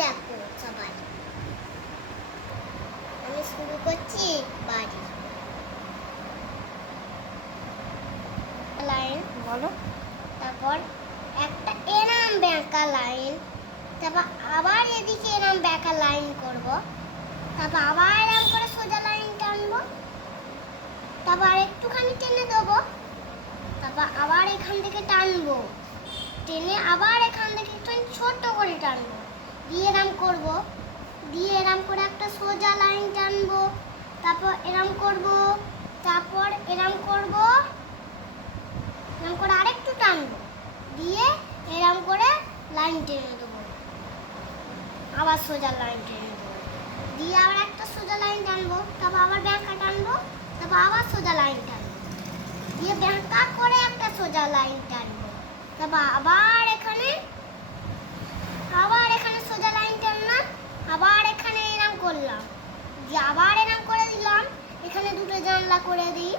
দেখো সবাই। আমি শুরু করছি বাড়ি। লাইন বলো। তারপর একটা এরাম ব্যাঁকা লাইন তারপর আবার এদিকে এরাম ব্যাঁকা লাইন করব তারপর আবার এরাম করে সোজা লাইন টানবো তারপর একটুখানি টেনে দেবো তারপর আবার এখান থেকে টানবো। টেনে আবার এখান থেকে একটু ছোট করে টানবো। দিয়ে এরাম করব। দিয়ে এরাম করে একটা সোজা লাইন টানবো। তারপর এরাম করব। তারপর এরাম করব। এরম করে আরেকটু টানবো। দিয়ে এরম করে লাইন টেনে দেবো। আবার সোজা লাইন টেনে দেবো। দিয়ে আবার একটা সোজা লাইন টানবো। তারপর আবার ব্যাঁকা টানবো। তারপর আবার সোজা লাইন টানবো। দিয়ে ব্যাঁকা করে একটা সোজা লাইন টানবো। তারপর আবার এখানে আবার এখানে সোজা লাইন টানলাম আবার এখানে এরম করলাম। দিয়ে আবার এরম করে দিলাম, এখানে দুটো জানলা করে দিই।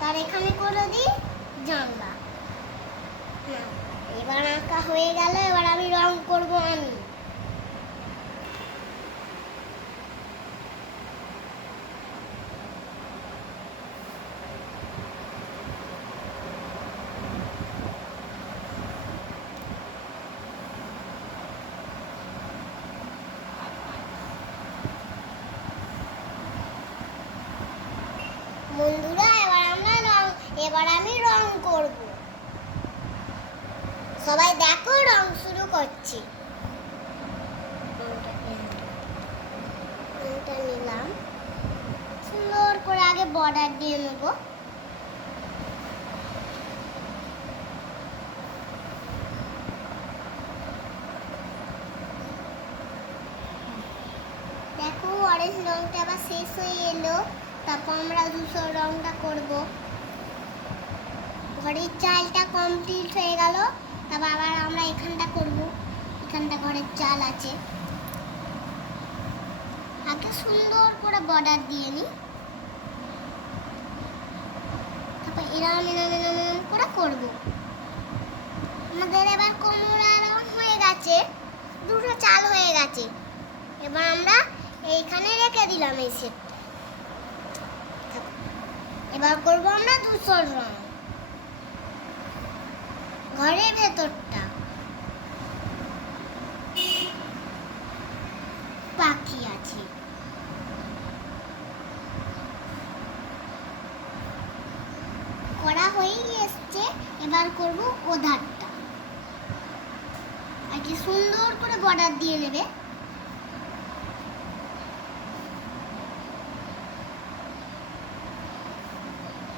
তার এখানে করে দিই জানলা। এবার আঁকা হয়ে গেল, এবার আমি রং করব আমি বন্ধুরা এবার আমরা রং এবার আমি রং করব। সবাই দেখো রং শুরু করছি। নিলাম। সুন্দর করে আগে বর্ডার দিয়ে নেব। দেখো অরেঞ্জ রংটা আবার শেষ হয়ে এলো। তারপর আমরা ধূসর রংটা করব। ঘরের চালটা কমপ্লিট হয়ে গেল, তারপর আবার আমরা এখানটা করব। এখানটা ঘরের চাল আছে। আগে সুন্দর করে বর্ডার দিয়ে নিই তারপর এরম এরম এরম এরম করে করব। আমাদের এবার কোমরা রং হয়ে গেছে, দুটো চাল হয়ে গেছে। এবার আমরা এইখানে রেখে দিলাম এই সেটটা এবার করব আমরা দুশোর রং। ঘরের ভেতরটা। পাখি আছে। করা হয়েই এসছে, এবার করব ওধারটা। আর কি সুন্দর করে বর্ডার দিয়ে নেবে।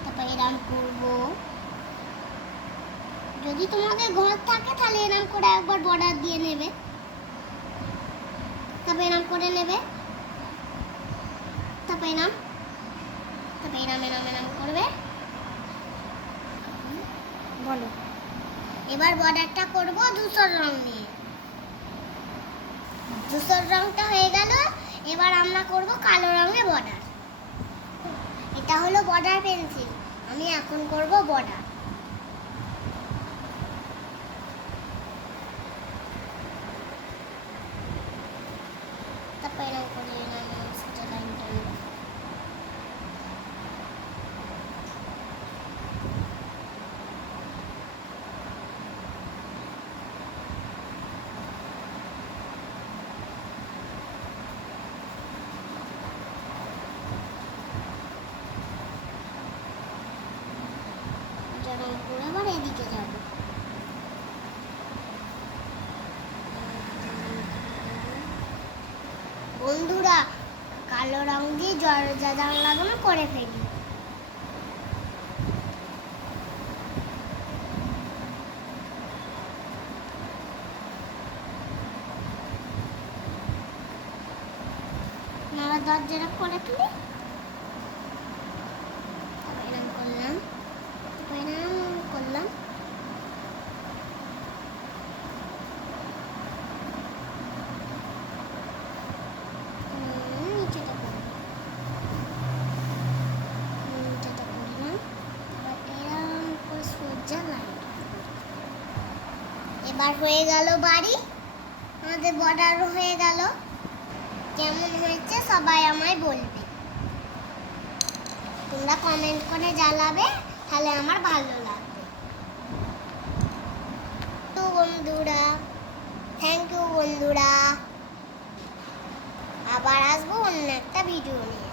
তারপর এরম করব। যদি তোমাদের ঘর থাকে, তাহলে এরম করে একবার বর্ডার দিয়ে নেবে। তারপর এরম করে নেবে। তারপর এরম তারপর এরম এরম এরম করবে। বলো। এবার বর্ডারটা করব ধূসর রং নিয়ে। ধূসর রংটা হয়ে গেল, এবার আমরা করব কালো রঙে বর্ডার এটা হলো বর্ডার পেন্সিল আমি এখন করব বর্ডার তারপর এরকম করে এরকম সোজা লাইন টানবো। যেমন করে আবার এদিকে যাব বন্ধুরা কালো রং দিয়ে দরজা জানলাগুলো করে ফেলি। আমরা দরজাটা করে ফেলি তারপর এরকম করলাম তারপর এরকম করলাম হুম, নিচেটা করলাম নিচেটা করলাম আবার হয়ে গেল বাড়ি। আমাদের বর্ডারও হয়ে গেল। কেমন হয়েছে সবাই আমায় বলবে। তোমরা কমেন্ট করে জানাবে, তাহলে আমার ভালো লাগবে। তো বন্ধুরা থ্যাংক ইউ বন্ধুরা। আবার আসব অন্য একটা ভিডিও নিয়ে।